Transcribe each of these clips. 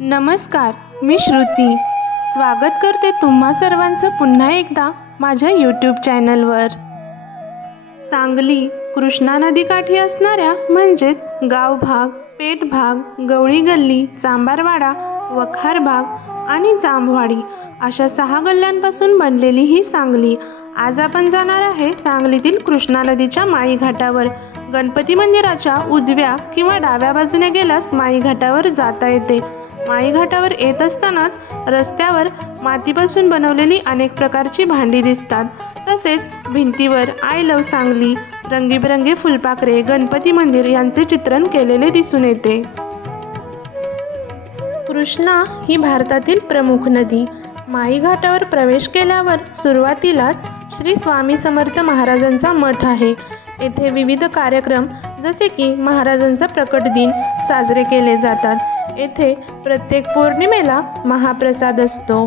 नमस्कार, मी श्रुती. स्वागत करते तुम्हा सर्वांचं पुन्हा एकदा माझ्या यूट्यूब चॅनलवर. सांगली कृष्णा नदीकाठी असणाऱ्या म्हणजेच गावभाग, पेठभाग, गवळी गल्ली, चांबारवाडा, वखार भाग आणि जांभवाडी अशा 6 गल्ल्यांपासून बनलेली ही सांगली. आज आपण जाणार आहे सांगलीतील कृष्णा नदीच्या माई घाटावर. गणपती मंदिराच्या उजव्या किंवा डाव्या बाजूने गेल्यास माई घाटावर जाता येते. माई घाटावर येत असतानाच रस्त्यावर मातीपासून बनवलेली अनेक प्रकारची भांडी दिसतात. तसेच भिंतीवर आय लव्ह सांगली, रंगीबेरंगी फुलपाखरे, गणपती मंदिर यांचे चित्रण केलेले दिसून येते. कृष्णा ही भारतातील प्रमुख नदी. माई घाटावर प्रवेश केल्यावर सुरुवातीलाच श्री स्वामी समर्थ महाराजांचा मठ आहे. येथे विविध कार्यक्रम जसे की महाराजांचा प्रकट दिन साजरे केले जातात. येथे प्रत्येक पौर्णिमेला महाप्रसाद असतो.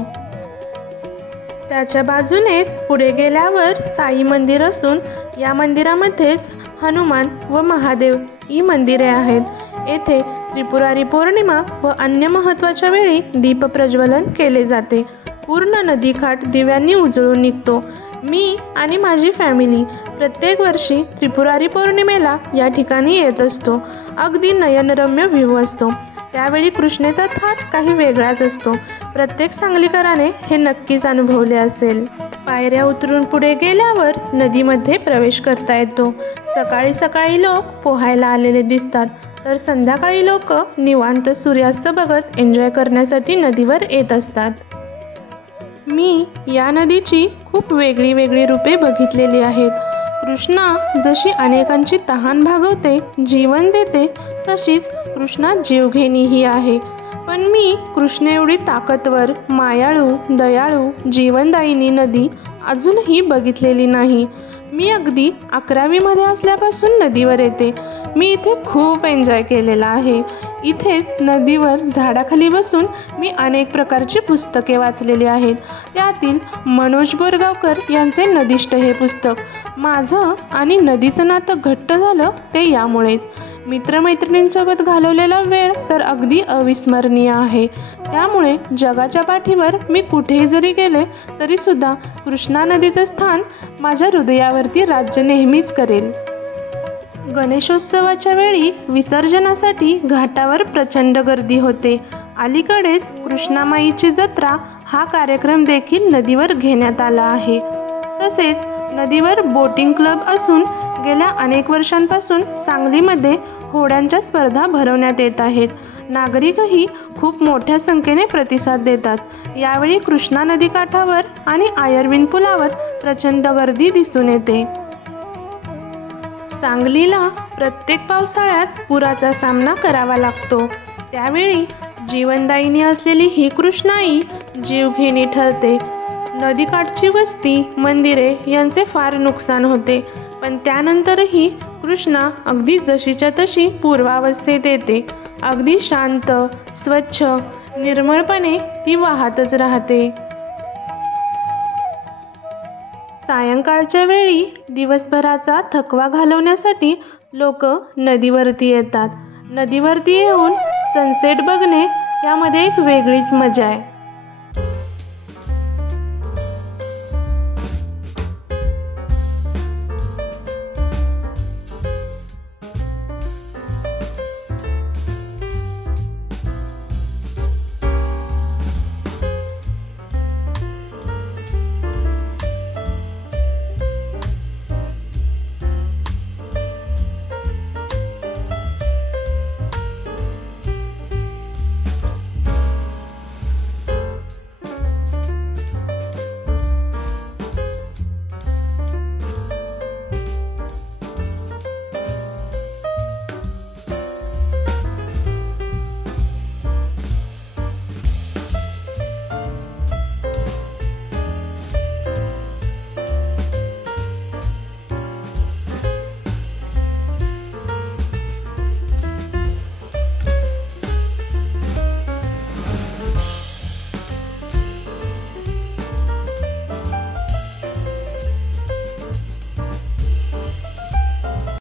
त्याच्या बाजूनेच पुढे गेल्यावर साई मंदिर असून या मंदिरामध्येच हनुमान व महादेव ही मंदिरे आहेत. येथे त्रिपुरारी पौर्णिमा व अन्य महत्त्वाच्या वेळी दीप प्रज्वलन केले जाते. पूर्ण नदीकाठ दिव्यांनी उजळून निघतो. मी आणि माझी फॅमिली प्रत्येक वर्षी त्रिपुरारी पौर्णिमेला या ठिकाणी येत असतो. अगदी नयनरम्य व्ह्यू असतो. त्यावेळी कृष्णेचा थाट काही वेगळाच असतो. प्रत्येक सांगलीकराने हे नक्कीच अनुभवले असेल. पायऱ्या उतरून पुढे गेल्यावर नदीमध्ये प्रवेश करता येतो. सकाळी सकाळी लोक पोहायला आलेले दिसतात, तर संध्याकाळी लोक निवांत सूर्यास्त बघत एन्जॉय करण्यासाठी नदीवर येत असतात. मी या नदीची खूप वेगळी रूपे बघितलेली आहेत. कृष्णा जशी अनेकांची तहान भागवते, जीवन देते, तशीच कृष्णा जीवघेणीही आहे. पण मी कृष्णा एवढी ताकदवर, मायाळू, दयाळू, जीवनदायिनी नदी अजूनही बघितलेली नाही. मी अगदी 11वी मध्ये असल्यापासून नदीवर येते. मी इथे खूप एन्जॉय केलेला आहे. इथेच नदीवर झाडाखाली बसून मी अनेक प्रकारची पुस्तके वाचलेली आहेत. त्यातील मनोज बोरगावकर यांचे नदीष्ट हे पुस्तक. माझं आणि नदीचं नातं घट्ट झालं ते यामुळेच. मित्रमैत्रिणींसोबत घालवलेला वेळ तर अगदी अविस्मरणीय आहे. त्यामुळे जगाच्या पाठीवर मी कुठेही जरी गेले तरीसुद्धा कृष्णा नदीचं स्थान माझ्या हृदयावरती राज्य नेहमीच करेल. गणेशोत्सवाच्या वेळी विसर्जनासाठी घाटावर प्रचंड गर्दी होते. अलीकडेच कृष्णामाईची जत्रा हा कार्यक्रम देखील नदीवर घेण्यात आला आहे. तसेच नदीवर बोटिंग क्लब असून गेल्या अनेक वर्षांपासून सांगलीमध्ये होड्यांच्या स्पर्धा भरवण्यात येत आहेत. नागरिकही खूप मोठ्या संख्येने प्रतिसाद देतात. यावेळी कृष्णा नदीकाठावर आणि आयर्विन पुलावर प्रचंड गर्दी दिसून येते. सांगलीला प्रत्येक पावसाळ्यात पुराचा सामना करावा लागतो. त्यावेळी जीवनदायिनी असलेली ही कृष्णाई जीवघेणी ठरते. नदीकाठची वस्ती, मंदिरे यांचे फार नुकसान होते. पण त्यानंतरही कृष्णा अगदी जशीच्या तशी पूर्वावस्थेत येते. अगदी शांत, स्वच्छ, निर्मळपणे ती वाहतच राहते. सायंकाळच्या वेळी दिवसभराचा थकवा घालवण्यासाठी लोक नदीवरती येतात. नदीवरती येऊन सनसेट बघणे यामध्ये एक वेगळीच मजा आहे.